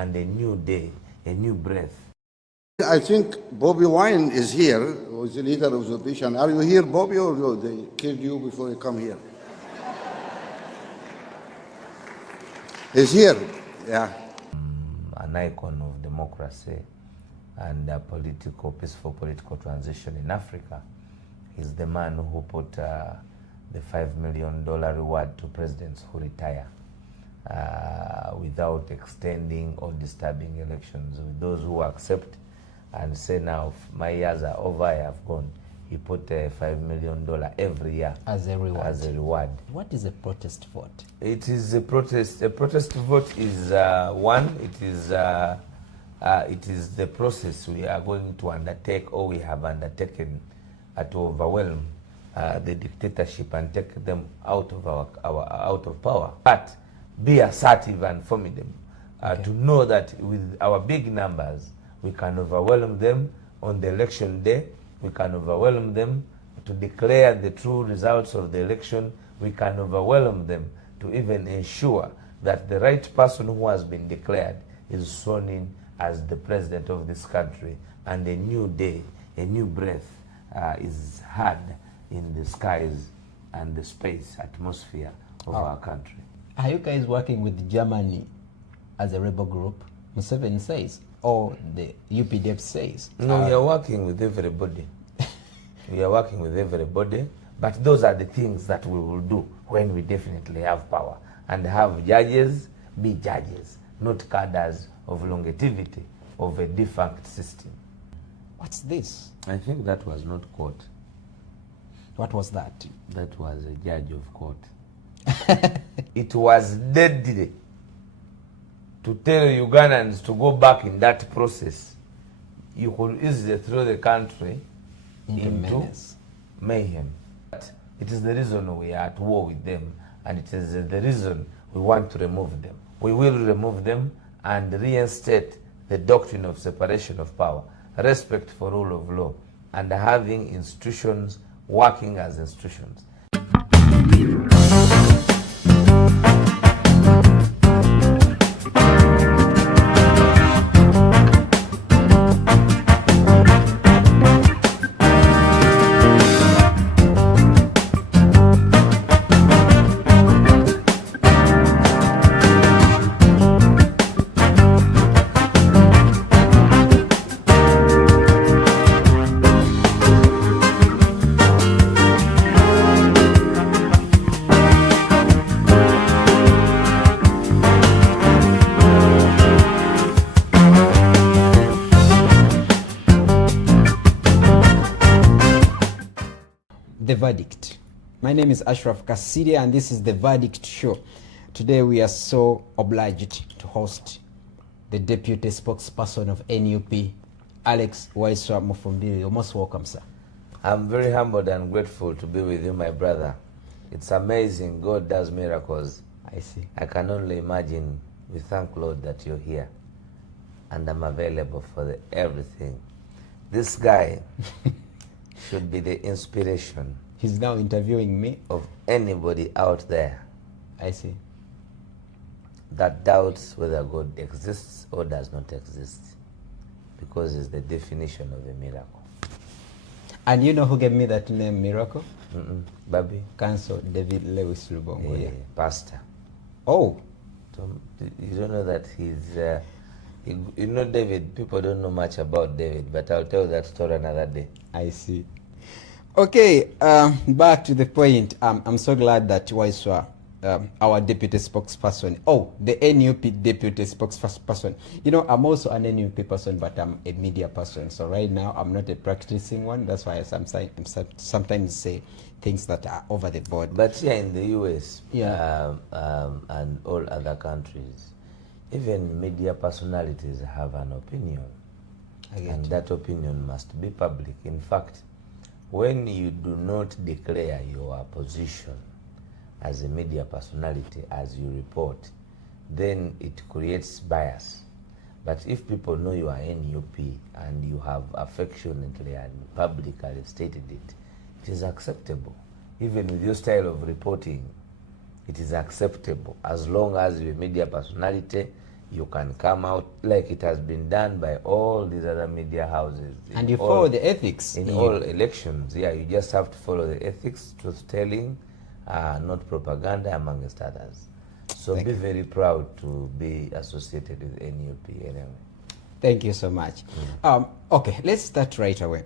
and a new day, a new breath. I think Bobby Wine is here, who is the leader of the opposition. Are you here, Bobby, or they killed you before you come here? He's here, yeah. An icon of democracy and peaceful political transition in Africa. He's the man who put the $5 million reward to presidents who retire without extending or disturbing elections. With those who accept and say, now my years are over, I have gone. He put $5 million every year as a reward. What is a protest vote? It is a protest. A protest vote is it is the process we are going to undertake, or we have undertaken, to overwhelm the dictatorship and take them out of out of power. But be assertive and formidable, to know that with our big numbers, we can overwhelm them on the election day. We can overwhelm them to declare the true results of the election. We can overwhelm them to even ensure that the right person who has been declared is sworn in as the president of this country, and a new day, a new breath is had in the skies and the space atmosphere of our country. Are you guys working with Germany as a rebel group, Museveni says, or the UPDF says? No, we are working with everybody. We are working with everybody, but those are the things that we will do when we definitely have power, and have judges be judges, not cadres of longevity of a defunct system. What's this? I think that was not court. What was that? That was a judge of court. It was deadly to tell Ugandans to go back in that process. You could easily throw the country into mayhem. But it is the reason we are at war with them, and it is the reason we want to remove them. We will remove them and reinstate the doctrine of separation of power, respect for rule of law, and having institutions working as institutions. The Verdict. My name is Ashraf Kassiri, and this is The Verdict Show. Today we are so obliged to host the Deputy Spokesperson of NUP, Alex Waiswa Mufumbiro. You're most welcome, sir. I'm very humbled and grateful to be with you, my brother. It's amazing. God does miracles. I see. I can only imagine. We thank Lord that you're here, and I'm available for everything. This guy should be the inspiration. He's now interviewing me. Of anybody out there. I see. That doubts whether God exists or does not exist, because it's the definition of a miracle. And you know who gave me that name, Miracle? Baby? Counsel David Lewis Lubongo. Yeah, pastor. Oh. So, you don't know that he's... you know David, people don't know much about David, but I'll tell that story another day. I see. Okay, back to the point. I'm so glad that Waiswa, our deputy spokesperson, the NUP deputy spokesperson. You know, I'm also an NUP person, but I'm a media person. So right now, I'm not a practicing one. That's why I sometimes say things that are over the board. But here in the US, and all other countries, even media personalities have an opinion, and that opinion must be public. In fact, when you do not declare your position as a media personality, as you report, then it creates bias. But if people know you are NUP and you have affectionately and publicly stated it, it is acceptable. Even with your style of reporting, it is acceptable as long as you're a media personality, You can come out like it has been done by all these other media houses. And you follow the ethics. In all elections, yeah, you just have to follow the ethics, truth-telling, not propaganda, amongst others. So be very proud to be associated with NUP anyway. Thank you so much. Okay, let's start right away.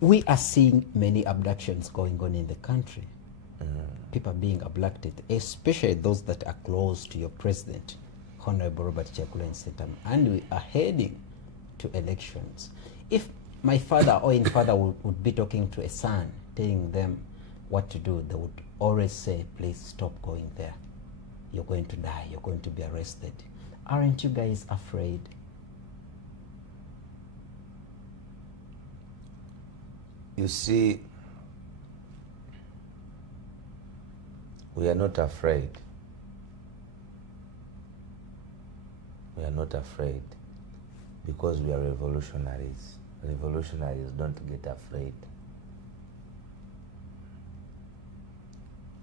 We are seeing many abductions going on in the country. People being abducted, especially those that are close to your president, Honorable Robert Kyagulanyi Ssentamu, and we are heading to elections. If my father or any father would be talking to a son, telling them what to do, they would always say, please stop going there. You're going to die, you're going to be arrested. Aren't you guys afraid? You see, we are not afraid. We are not afraid because we are revolutionaries. Revolutionaries don't get afraid.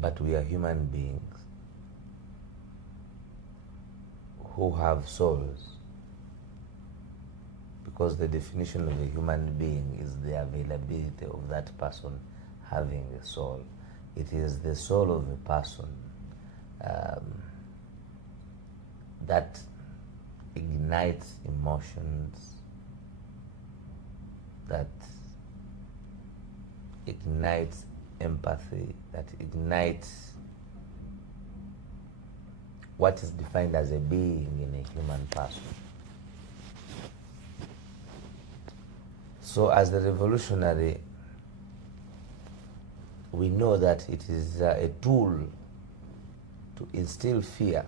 But we are human beings who have souls, because the definition of a human being is the availability of that person having a soul. It is the soul of a person that ignites emotions, that ignites empathy, that ignites what is defined as a being in a human person. So as the revolutionary, we know that it is a tool to instill fear.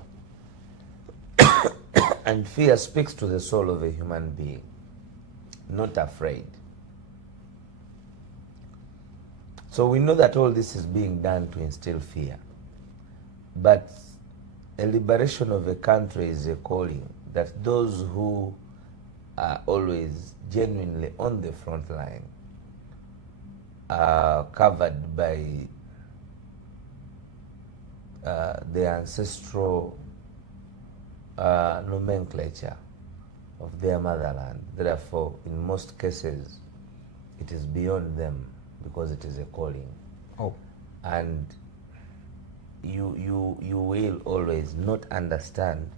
And fear speaks to the soul of a human being, not afraid. So we know that all this is being done to instill fear. But a liberation of a country is a calling that those who are always genuinely on the front line are covered by the ancestral nomenclature of their motherland. Therefore, in most cases, it is beyond them because it is a calling. Oh. And you will always not understand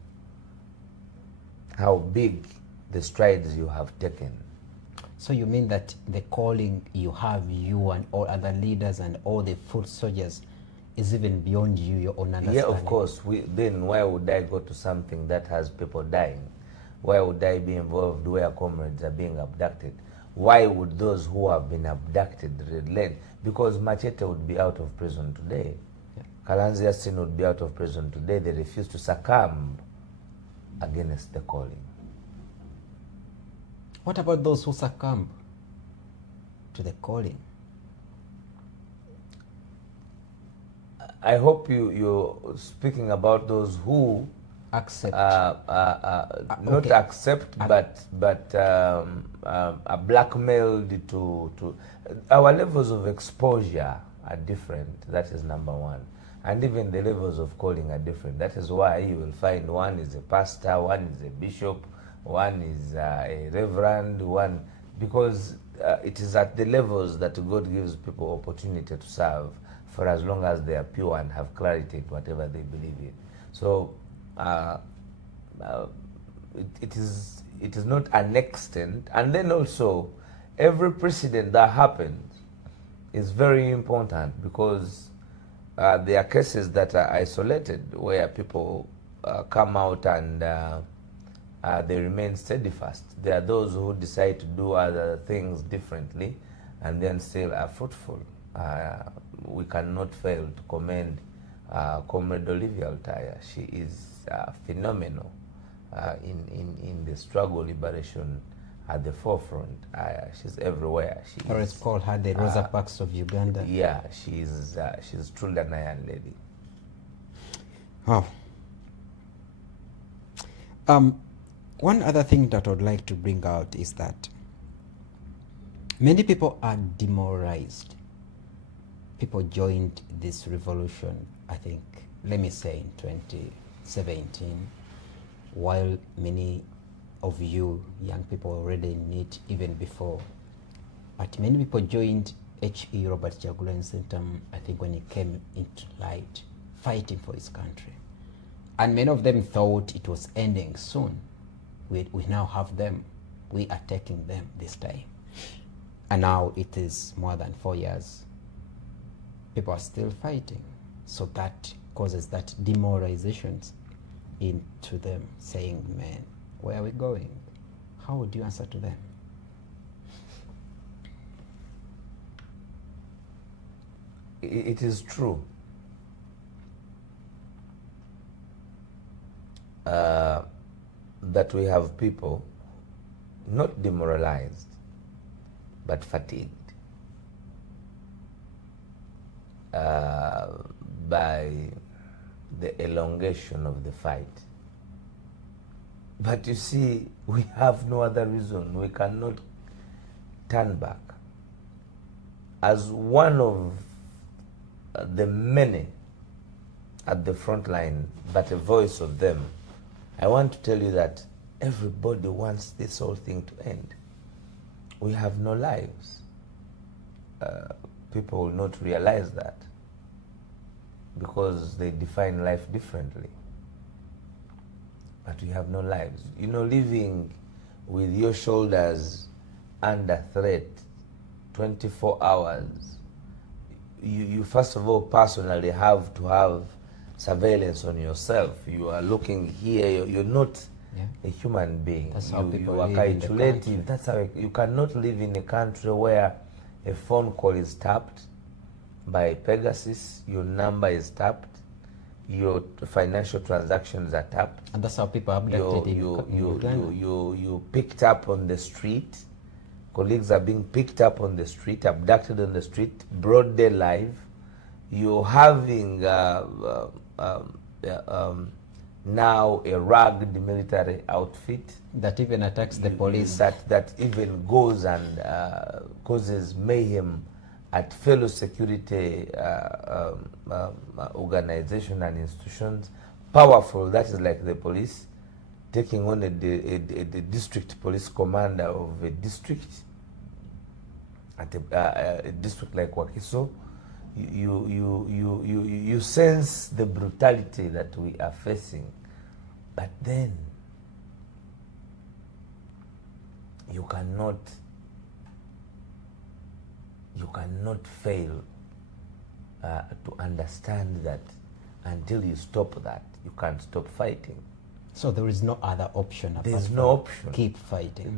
how big the strides you have taken. So you mean that the calling you have, you and all other leaders and all the foot soldiers, is even beyond you, your own understanding? Yeah, of course. Then why would I go to something that has people dying? Why would I be involved where comrades are being abducted? Why would those who have been abducted relent? Because Machete would be out of prison today. Yeah. Kalanzi Yasin would be out of prison today. They refuse to succumb against the calling. What about those who succumb to the calling? I hope you're speaking about those who Accept. not Okay. accept, but are blackmailed to. Our levels of exposure are different. That is number one. And even the levels of calling are different. That is why you will find one is a pastor, one is a bishop, one is a reverend, one, because it is at the levels that God gives people opportunity to serve for as long as they are pure and have clarity in whatever they believe in. So it is not an extent. And then also, every precedent that happens is very important, because there are cases that are isolated where people come out and they remain steadfast. There are those who decide to do other things differently and then still are fruitful. We cannot fail to commend Comrade Olivia Altaya. She is phenomenal in the struggle liberation at the forefront. She's everywhere. I always call her the Rosa Parks of Uganda. Yeah, she's truly an iron lady. Oh. One other thing that I would like to bring out is that many people are demoralized. People joined this revolution, I think, let me say in 17, while many of you young people already in it even before. But many people joined H.E. Robert Kyagulanyi Ssentamu, I think, when he came into light, fighting for his country. And many of them thought it was ending soon. We now have them. We are taking them this time. And now it is more than 4 years. People are still fighting. So that causes that demoralization into them, saying, man, where are we going? How would you answer to them? It is true. That we have people not demoralized, but fatigued by the elongation of the fight. But you see, we have no other reason. We cannot turn back. As one of the many at the front line, but a voice of them, I want to tell you that everybody wants this whole thing to end. We have no lives. People will not realize that because they define life differently. But we have no lives. You know, living with your shoulders under threat 24 hours, you first of all personally have to have surveillance on yourself. You are looking here, you're not a human being. That's how people you are live in the country. calculative. That's how you cannot live in a country where a phone call is tapped by Pegasus, your number is tapped, your financial transactions are tapped. And that's how people are abducted in Uganda. You picked up on the street. Colleagues are being picked up on the street, abducted on the street, broad day live. You're having now a rugged military outfit That even attacks the police. that even goes and causes mayhem at fellow security organizations and institutions. Powerful, that is like the police taking on a district police commander of a district at a district like Wakiso. You sense the brutality that we are facing, but then you cannot fail to understand that until you stop that, you can't stop fighting. So there is no other option. There's no option. Keep fighting.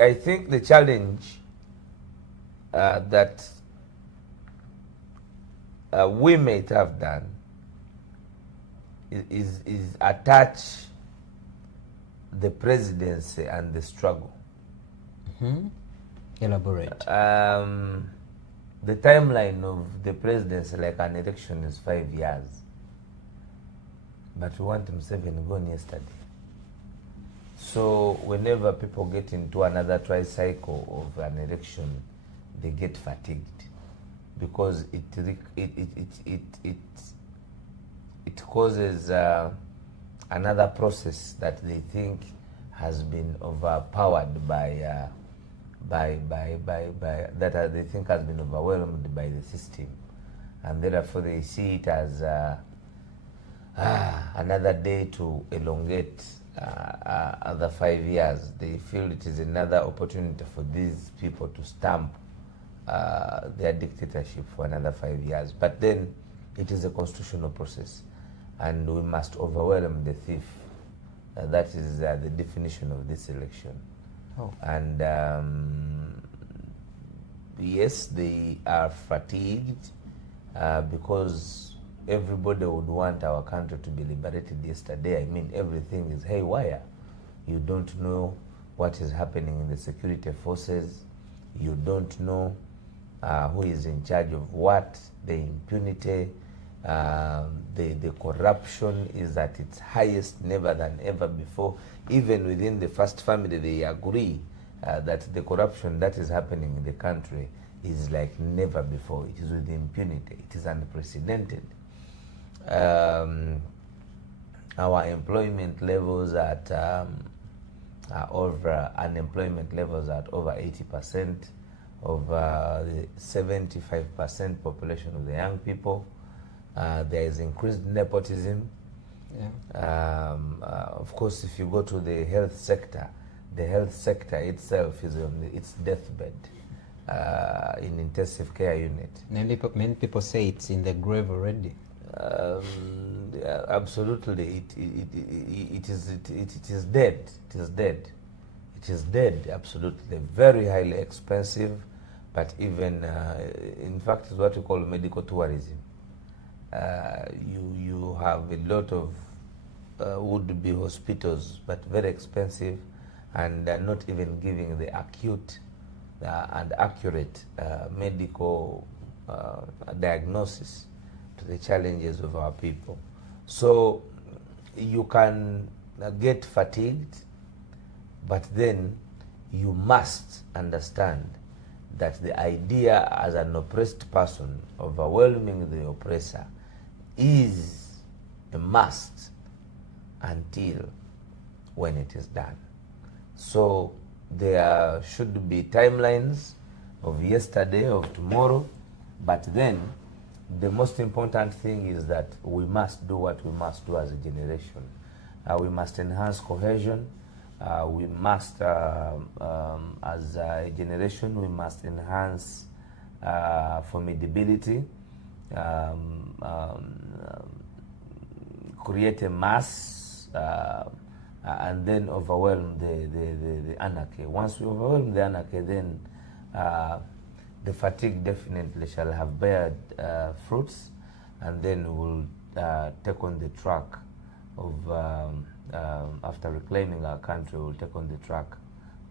I think the challenge that we may have done is attach the presidency and the struggle. Mm-hmm. Elaborate. The timeline of the presidency, like an election, is 5 years. But we want Museveni gone yesterday. So whenever people get into another tri-cycle of an election, they get fatigued because it causes another process that they think has been overpowered that they think has been overwhelmed by the system, and therefore they see it as another day to elongate other 5 years. They feel it is another opportunity for these people to stamp their dictatorship for another 5 years. But then it is a constitutional process, and we must overwhelm the thief. That is the definition of this election. Oh. And yes, they are fatigued because everybody would want our country to be liberated yesterday. I mean, everything is haywire. You don't know what is happening in the security forces. You don't know who is in charge of what. The impunity, the corruption is at its highest, never than ever before. Even within the first family, they agree that the corruption that is happening in the country is like never before. It is with impunity. It is unprecedented. our employment levels at unemployment levels at over 80% of the 75% population of the young people. There is increased nepotism. Yeah. Of course, if you go to the health sector itself is on its deathbed in intensive care unit. Many people say it's in the grave already. Absolutely, it is dead. It is dead. Absolutely, very highly expensive, but even in fact, it's what we call medical tourism. You have a lot of would-be hospitals, but very expensive, and not even giving the acute and accurate medical diagnosis to the challenges of our people. So you can get fatigued, but then you must understand that the idea as an oppressed person overwhelming the oppressor is a must until when it is done. So there should be timelines of yesterday, of tomorrow, but then the most important thing is that we must do what we must do as a generation. We must enhance cohesion. We must, as a generation, we must enhance formidability, create a mass, and then overwhelm the anarchy. Once we overwhelm the anarchy, then the fatigue definitely shall have bared fruits, and then we'll take on the track of, after reclaiming our country, we'll take on the track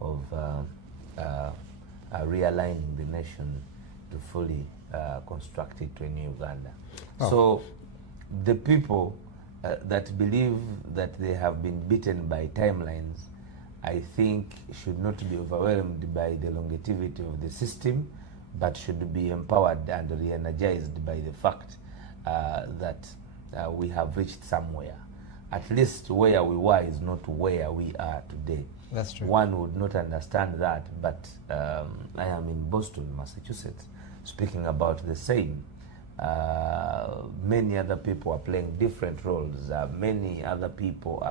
of realigning the nation to fully construct it to a new Uganda. Oh. So the people that believe that they have been beaten by timelines, I think should not be overwhelmed by the longevity of the system, but should be empowered and re-energized by the fact that we have reached somewhere. At least where we were is not where we are today. That's true. One would not understand that, but I am in Boston, Massachusetts, speaking about the same. Many other people are playing different roles. Many other people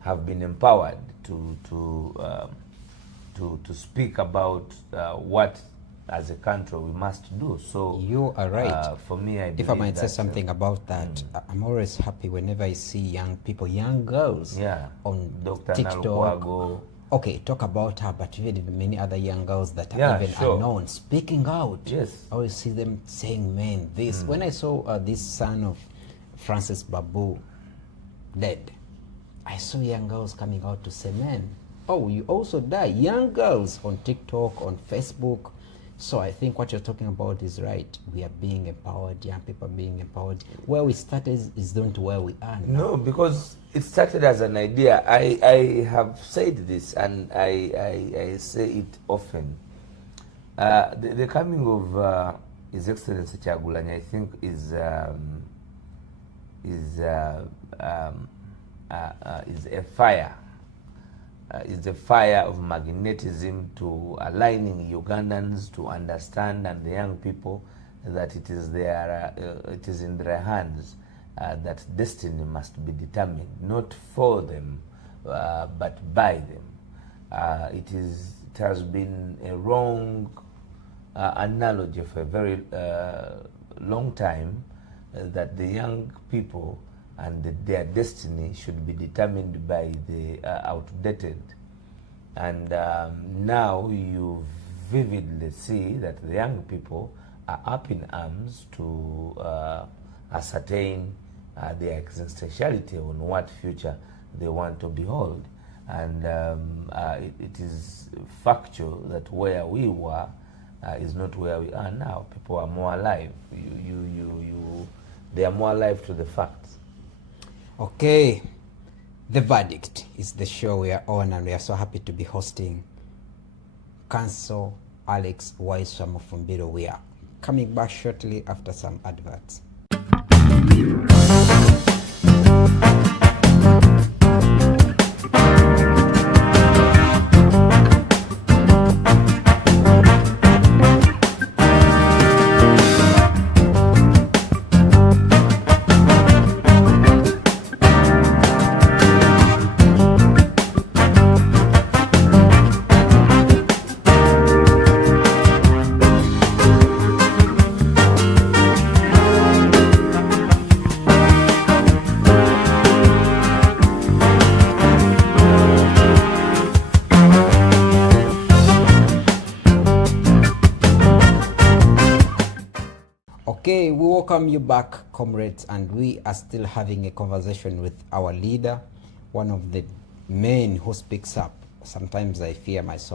have been empowered to speak about what, as a country, we must do. So you are right. For me, if I might say something about that, I'm always happy whenever I see young people, young girls, on Dr. TikTok. Nalukwago. Okay, talk about her, but even many other young girls that are even unknown, speaking out. Yes. I always see them saying, man, this. When I saw this son of Francis Babu dead, I saw young girls coming out to say, man, oh, you also die. Young girls on TikTok, on Facebook. So I think what you're talking about is right. We are being empowered, young people are being empowered. Where we started is not where we are now. No, because it started as an idea. I have said this, and I say it often. The coming of His Excellency Kyagulanyi, I think, is a fire. Is a fire of magnetism to aligning Ugandans to understand, and the young people, that it is in their hands, that destiny must be determined, not for them, but by them. It has been a wrong analogy for a very long time, that the young people and their destiny should be determined by the outdated. And now you vividly see that the young people are up in arms to ascertain their existentiality on what future they want to behold. And it is factual that where we were is not where we are now. People are more alive. They are more alive to the facts. Okay, The Verdict is the show we are on, and we are so happy to be hosting Council Alex Waiswa Mufumbiro. We are coming back shortly after some adverts. Okay, we welcome you back, comrades, and we are still having a conversation with our leader, one of the men who speaks up. Sometimes I fear myself